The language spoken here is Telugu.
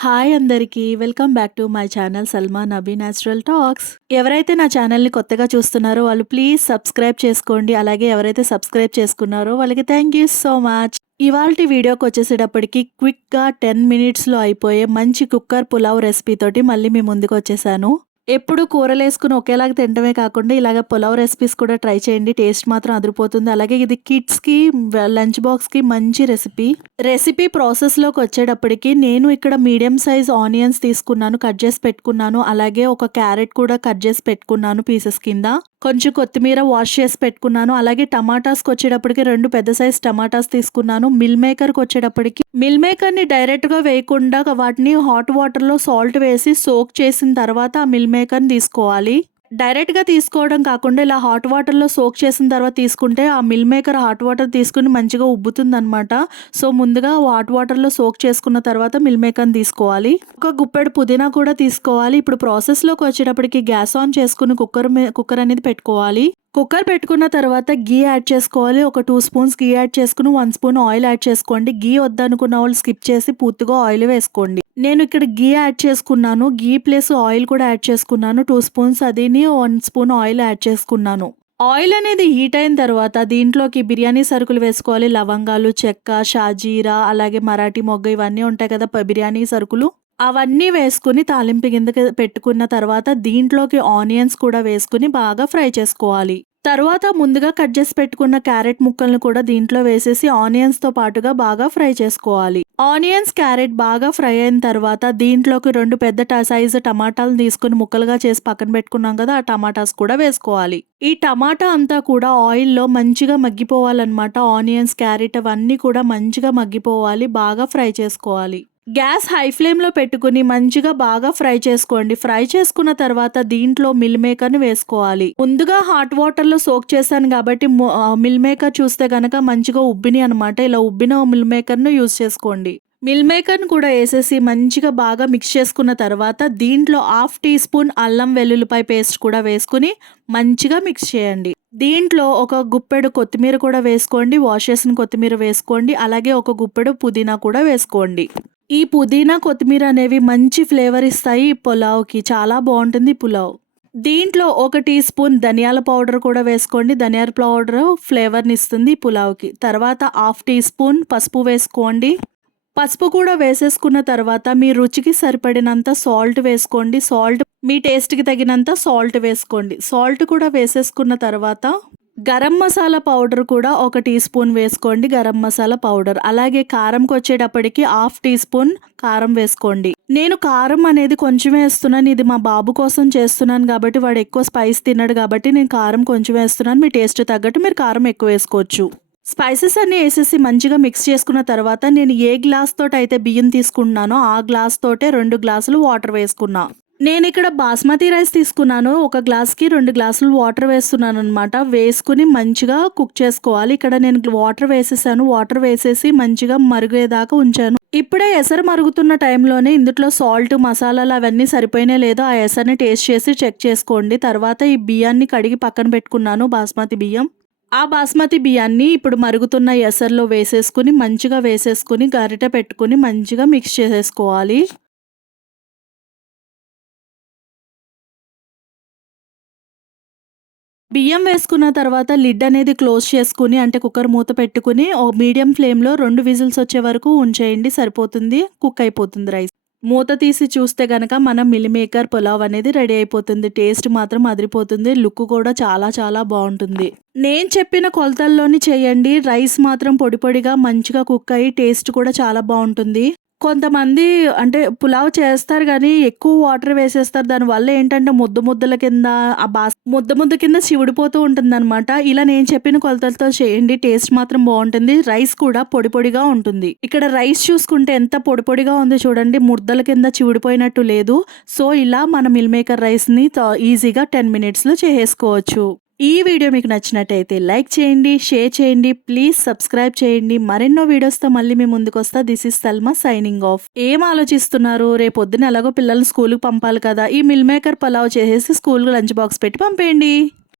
హాయ్ అందరికీ. Welcome back to my channel Salma Nabi natural talks. ఎవరైతే నా ఛానల్‌ని కొత్తగా చూస్తున్నారో వాళ్ళు ప్లీజ్ సబ్స్క్రైబ్ చేసుకోండి. అలాగే ఎవరైతే సబ్స్క్రైబ్ చేసుకున్నారో వాళ్ళకి థ్యాంక్ యూ సో మచ్. ఇవాల్టి వీడియోకొచ్చేసేటప్పటికి క్విక్‌గా 10 మినిట్స్‌లో అయిపోయే మంచి కుక్కర్ పులావ్ రెసిపీ తోటి మళ్ళీ మీ ముందుకొచ్చేసాను. ఎప్పుడు కూరలేసుకొని ఒకేలాగా తినడమే కాకుండా ఇలాగ పులావ్ రెసిపీస్ కూడా ట్రై చేయండి. టేస్ట్ మాత్రం అదిరిపోతుంది. అలాగే ఇది కిడ్స్‌కి లంచ్ బాక్స్‌కి మంచి రెసిపీ. రెసిపీ ప్రాసెస్‌లోకి వచ్చేటప్పటికి నేను ఇక్కడ మీడియం సైజ్ ఆనియన్స్ తీసుకున్నాను, కట్ చేసి పెట్టుకున్నాను. అలాగే ఒక క్యారెట్ కూడా కట్ చేసి పెట్టుకున్నాను పీసెస్ కింద. కొంచెం కొత్తిమీర వాష్ చేసి పెట్టుకున్నాను. అలాగే టమాటాస్‌కి వచ్చేటప్పటికి 2 పెద్ద సైజ్ టమాటాస్ తీసుకున్నాను. మిల్ మేకర్‌కి వచ్చేటప్పటికి మిల్ మేకర్‌ని డైరెక్ట్‌గా వేయకుండా వాటిని హాట్ వాటర్‌లో సాల్ట్ వేసి సోక్ చేసిన తర్వాత ఆ మిల్ మేకర్‌ని తీసుకోవాలి. డైరెక్ట్‌గా తీసుకోవడం కాకుండా ఇలా హాట్ వాటర్‌లో సోక్ చేసిన తర్వాత తీసుకుంటే ఆ మిల్ మేకర్ హాట్ వాటర్ తీసుకొని మంచిగా ఉబ్బుతుందనమాట. సో, ముందుగా హాట్ వాటర్‌లో సోక్ చేసుకున్న తర్వాత మిల్ మేకర్‌ని తీసుకోవాలి. ఒక గుప్పెడు పుదీనా కూడా తీసుకోవాలి. ఇప్పుడు ప్రాసెస్‌లోకి వచ్చేటప్పటికి గ్యాస్ ఆన్ చేసుకొని కుక్కర్ అనేది పెట్టుకోవాలి. కుక్కర్ పెట్టుకున్న తర్వాత గీ యాడ్ చేసుకోవాలి. ఒక 2 స్పూన్స్ గీ యాడ్ చేసుకుని 1 స్పూన్ ఆయిల్ యాడ్ చేసుకోండి. గీ వద్దనుకున్న వాళ్ళు స్కిప్ చేసి పూర్తిగా ఆయిల్ వేసుకోండి. నేను ఇక్కడ గీ యాడ్ చేసుకున్నాను. గీ ప్లస్ ఆయిల్ కూడా యాడ్ చేసుకున్నాను. 2 స్పూన్స్ అదిని 1 స్పూన్ ఆయిల్ యాడ్ చేసుకున్నాను. ఆయిల్ అనేది హీట్ అయిన తర్వాత దీంట్లోకి బిర్యానీ సరుకులు వేసుకోవాలి. లవంగాలు, చెక్క, షాజీరా, అలాగే మరాఠీ మొగ్గ ఇవన్నీ ఉంటాయి కదా బిర్యానీ సరుకులు. అవన్నీ వేసుకుని తాలింపు కిందకి పెట్టుకున్న తర్వాత దీంట్లోకి ఆనియన్స్ కూడా వేసుకుని బాగా ఫ్రై చేసుకోవాలి. తర్వాత ముందుగా కట్ చేసి పెట్టుకున్న క్యారెట్ ముక్కలను కూడా దీంట్లో వేసేసి ఆనియన్స్‌తో పాటుగా బాగా ఫ్రై చేసుకోవాలి. ఆనియన్స్, క్యారెట్ బాగా ఫ్రై అయిన తర్వాత దీంట్లోకి 2 పెద్ద సైజు టమాటాలను తీసుకుని ముక్కలుగా చేసి పక్కన పెట్టుకున్నాం కదా, ఆ టమాటాస్ కూడా వేసుకోవాలి. ఈ టమాటా అంతా కూడా ఆయిల్‌లో మంచిగా మగ్గిపోవాలన్నమాట. ఆనియన్స్, క్యారెట్ అవన్నీ కూడా మంచిగా మగ్గిపోవాలి. బాగా ఫ్రై చేసుకోవాలి. గ్యాస్ హై ఫ్లేమ్‌లో పెట్టుకుని మంచిగా బాగా ఫ్రై చేసుకోండి. ఫ్రై చేసుకున్న తర్వాత దీంట్లో మిల్ మేకర్‌ని వేసుకోవాలి. ముందుగా హాట్ వాటర్‌లో సోక్ చేశాను కాబట్టి మిల్ మేకర్ చూస్తే గనక మంచిగా ఉబ్బిని అనమాట. ఇలా ఉబ్బిన మిల్ మేకర్‌ను యూజ్ చేసుకోండి. మిల్ మేకర్‌ని కూడా వేసేసి మంచిగా బాగా మిక్స్ చేసుకున్న తర్వాత దీంట్లో 1/2 టీ స్పూన్ అల్లం వెల్లుల్లిపాయ పేస్ట్ కూడా వేసుకుని మంచిగా మిక్స్ చేయండి. దీంట్లో ఒక గుప్పెడు కొత్తిమీర కూడా వేసుకోండి. వాష్ చేసిన కొత్తిమీర వేసుకోండి. అలాగే ఒక గుప్పెడు పుదీనా కూడా వేసుకోండి. ఈ పుదీనా, కొత్తిమీర అనేవి మంచి ఫ్లేవర్ ఇస్తాయి ఈ పులావ్‌కి. చాలా బాగుంటుంది పులావ్. దీంట్లో 1 టీ స్పూన్ ధనియాల పౌడర్ కూడా వేసుకోండి. ధనియాల పౌడర్ ఫ్లేవర్‌ని ఇస్తుంది ఈ పులావ్‌కి. తర్వాత 1/2 టీ స్పూన్ పసుపు వేసుకోండి. పసుపు కూడా వేసేసుకున్న తర్వాత మీ రుచికి సరిపడినంత సాల్ట్ వేసుకోండి. సాల్ట్ మీ టేస్ట్‌కి తగినంత సాల్ట్ వేసుకోండి. సాల్ట్ కూడా వేసేసుకున్న తర్వాత గరం మసాలా పౌడర్ కూడా 1 టీ స్పూన్ వేసుకోండి. గరం మసాలా పౌడర్. అలాగే కారంకి వచ్చేటప్పటికి 1/2 టీ స్పూన్ కారం వేసుకోండి. నేను కారం అనేది కొంచెం వేస్తున్నాను. ఇది మా బాబు కోసం చేస్తున్నాను కాబట్టి వాడు ఎక్కువ స్పైస్ తినడు కాబట్టి నేను కారం కొంచెం వేస్తున్నాను. మీ టేస్ట్ తగ్గట్టు మీరు కారం ఎక్కువ వేసుకోవచ్చు. స్పైసెస్ అన్నీ వేసేసి మంచిగా మిక్స్ చేసుకున్న తర్వాత నేను ఏ గ్లాస్ తోటైతే బియ్యం తీసుకుంటున్నానో ఆ గ్లాస్ తోటే 2 గ్లాసులు వాటర్ వేసుకున్నా. నేను ఇక్కడ బాస్మతి రైస్ తీసుకున్నాను. ఒక గ్లాస్‌కి 2 గ్లాసులు వాటర్ వేస్తున్నాను అనమాట. వేసుకుని మంచిగా కుక్ చేసుకోవాలి. ఇక్కడ నేను వాటర్ వేసేసాను. వాటర్ వేసేసి మంచిగా మరిగేదాకా ఉంచాను. ఇప్పుడే ఎసరు మరుగుతున్న టైంలోనే ఇందులో సాల్ట్, మసాలాలు అవన్నీ సరిపోయినాయో లేదో ఆ ఎసరుని టేస్ట్ చేసి చెక్ చేసుకోండి. తర్వాత ఈ బియ్యాన్ని కడిగి పక్కన పెట్టుకున్నాను, బాస్మతి బియ్యం. ఆ బాస్మతి బియ్యాన్ని ఇప్పుడు మరుగుతున్న ఎసరులో వేసేసుకుని మంచిగా వేసేసుకుని గరిటె పెట్టుకుని మంచిగా మిక్స్ చేసేసుకోవాలి. బియ్యం వేసుకున్న తర్వాత లిడ్ అనేది క్లోజ్ చేసుకుని అంటే కుక్కర్ మూత పెట్టుకుని మీడియం ఫ్లేమ్‌లో 2 విజిల్స్ వచ్చే వరకు ఉంచేయండి. సరిపోతుంది. కుక్ అయిపోతుంది రైస్. మూత తీసి చూస్తే గనక మన మిల్ మేకర్ పులావ్ అనేది రెడీ అయిపోతుంది. టేస్ట్ మాత్రం అదిరిపోతుంది. లుక్ కూడా చాలా చాలా బాగుంటుంది. నేను చెప్పిన కొలతల్లోని చేయండి. రైస్ మాత్రం పొడి పొడిగా మంచిగా కుక్ అయ్యి టేస్ట్ కూడా చాలా బాగుంటుంది. కొంతమంది అంటే పులావ్ చేస్తారు గానీ ఎక్కువ వాటర్ వేసేస్తారు. దానివల్ల ఏంటంటే ముద్దల కింద ముద్ద కింద చివిడిపోతూ ఉంటుందన్నమాట. ఇలా నేను చెప్పిన కొలతలతో చేయండి. టేస్ట్ మాత్రం బాగుంటుంది. రైస్ కూడా పొడి పొడిగా ఉంటుంది. ఇక్కడ రైస్ చూసుకుంటే ఎంత పొడి పొడిగా ఉందో చూడండి. ముద్దల కింద చివిడిపోయినట్టు లేదు. సో, ఇలా మన మిల్ మేకర్ రైస్‌ని ఈజీగా 10 మినిట్స్‌లో చేసేసుకోవచ్చు. ఈ వీడియో మీకు నచ్చినట్టయితే లైక్ చేయండి, షేర్ చేయండి, ప్లీజ్ సబ్స్క్రైబ్ చేయండి. మరెన్నో వీడియోస్‌తో మళ్ళీ మీ ముందుకొస్తా. This is Salma signing off. ఏం ఆలోచిస్తున్నారు? రేపొద్దున ఎలాగో పిల్లల్ని స్కూల్‌కి పంపాలి కదా! ఈ మిల్ మేకర్ పులావ్ చేసేసి స్కూల్‌కి లంచ్ బాక్స్ పెట్టి పంపేయండి.